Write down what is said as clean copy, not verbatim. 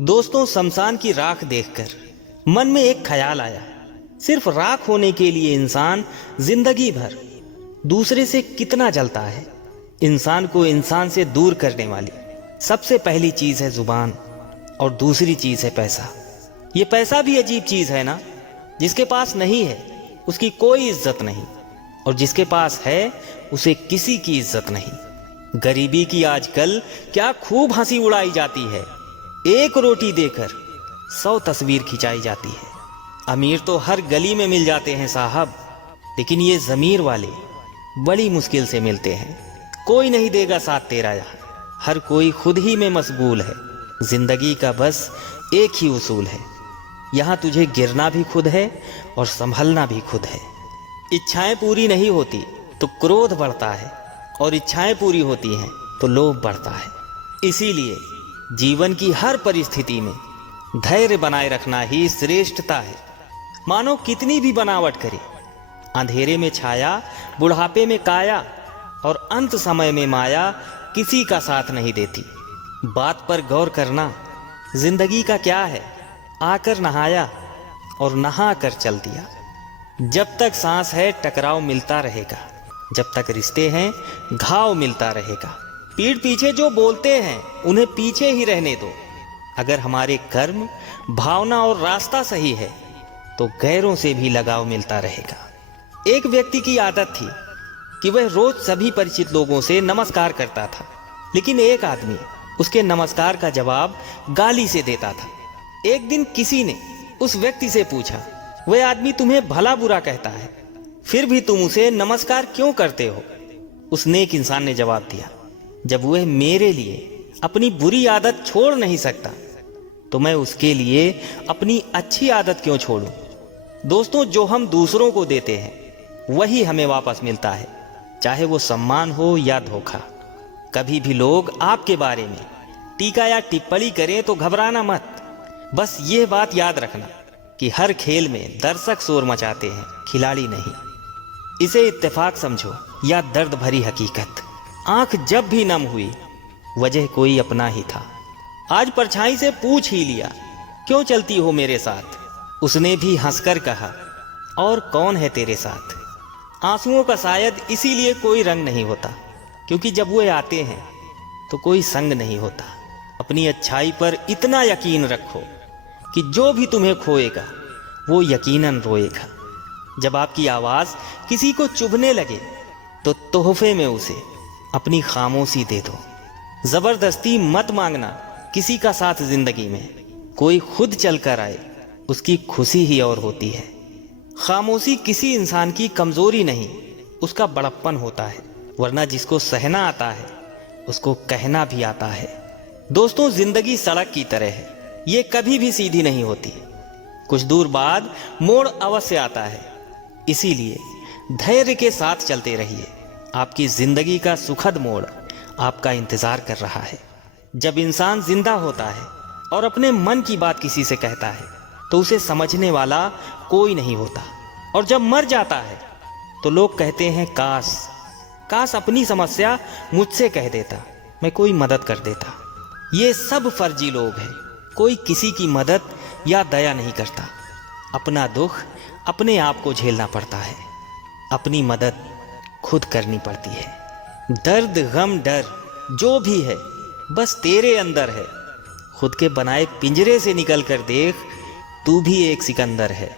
दोस्तों, शमशान की राख देखकर मन में एक ख्याल आया। सिर्फ राख होने के लिए इंसान जिंदगी भर दूसरे से कितना जलता है। इंसान को इंसान से दूर करने वाली सबसे पहली चीज है जुबान और दूसरी चीज है पैसा। ये पैसा भी अजीब चीज है ना। जिसके पास नहीं है उसकी कोई इज्जत नहीं, और जिसके पास है उसे किसी की इज्जत नहीं। गरीबी की आजकल क्या खूब हंसी उड़ाई जाती है। एक रोटी देकर 100 तस्वीर खिंचाई जाती है। अमीर तो हर गली में मिल जाते हैं साहब, लेकिन ये ज़मीर वाले बड़ी मुश्किल से मिलते हैं। कोई नहीं देगा साथ तेरा यहाँ, हर कोई खुद ही में मशगूल है। जिंदगी का बस एक ही उसूल है, यहाँ तुझे गिरना भी खुद है और संभलना भी खुद है। इच्छाएं पूरी नहीं होती तो क्रोध बढ़ता है, और इच्छाएं पूरी होती हैं तो लोभ बढ़ता है। इसीलिए जीवन की हर परिस्थिति में धैर्य बनाए रखना ही श्रेष्ठता है। मानो कितनी भी बनावट करे, अंधेरे में छाया, बुढ़ापे में काया और अंत समय में माया किसी का साथ नहीं देती। बात पर गौर करना, जिंदगी का क्या है, आकर नहाया और नहा कर चल दिया। जब तक सांस है टकराव मिलता रहेगा, जब तक रिश्ते हैं घाव मिलता रहेगा। पीठ पीछे जो बोलते हैं उन्हें पीछे ही रहने दो। अगर हमारे कर्म, भावना और रास्ता सही है तो गैरों से भी लगाव मिलता रहेगा। एक व्यक्ति की आदत थी कि वह रोज सभी परिचित लोगों से नमस्कार करता था, लेकिन एक आदमी उसके नमस्कार का जवाब गाली से देता था। एक दिन किसी ने उस व्यक्ति से पूछा, वह आदमी तुम्हें भला बुरा कहता है, फिर भी तुम उसे नमस्कार क्यों करते हो? उस नेक इंसान ने जवाब दिया, जब वह मेरे लिए अपनी बुरी आदत छोड़ नहीं सकता तो मैं उसके लिए अपनी अच्छी आदत क्यों छोड़ूं? दोस्तों, जो हम दूसरों को देते हैं वही हमें वापस मिलता है, चाहे वो सम्मान हो या धोखा। कभी भी लोग आपके बारे में टीका या टिप्पणी करें तो घबराना मत। बस ये बात याद रखना कि हर खेल में दर्शक शोर मचाते हैं, खिलाड़ी नहीं। इसे इत्तेफाक समझो या दर्द भरी हकीकत। आंख जब भी नम हुई वजह कोई अपना ही था। आज परछाई से पूछ ही लिया, क्यों चलती हो मेरे साथ? उसने भी हंसकर कहा, और कौन है तेरे साथ? आंसुओं का शायद इसीलिए कोई रंग नहीं होता, क्योंकि जब वे आते हैं तो कोई संग नहीं होता। अपनी अच्छाई पर इतना यकीन रखो कि जो भी तुम्हें खोएगा वो यकीनन रोएगा। जब आपकी आवाज़ किसी को चुभने लगे तो तोहफे में उसे अपनी खामोशी दे दो। जबरदस्ती मत मांगना किसी का साथ जिंदगी में। कोई खुद चल कर आए उसकी खुशी ही और होती है। खामोशी किसी इंसान की कमजोरी नहीं, उसका बड़प्पन होता है। वरना जिसको सहना आता है उसको कहना भी आता है। दोस्तों, जिंदगी सड़क की तरह है, ये कभी भी सीधी नहीं होती। कुछ दूर बाद मोड़ अवश्य आता है, इसीलिए धैर्य के साथ चलते रहिए। आपकी जिंदगी का सुखद मोड़ आपका इंतजार कर रहा है। जब इंसान जिंदा होता है और अपने मन की बात किसी से कहता है तो उसे समझने वाला कोई नहीं होता, और जब मर जाता है तो लोग कहते हैं काश काश अपनी समस्या मुझसे कह देता, मैं कोई मदद कर देता। ये सब फर्जी लोग हैं, कोई किसी की मदद या दया नहीं करता। अपना दुख अपने आप को झेलना पड़ता है, अपनी मदद खुद करनी पड़ती है। दर्द, गम, डर जो भी है बस तेरे अंदर है। खुद के बनाए पिंजरे से निकल कर देख, तू भी एक सिकंदर है।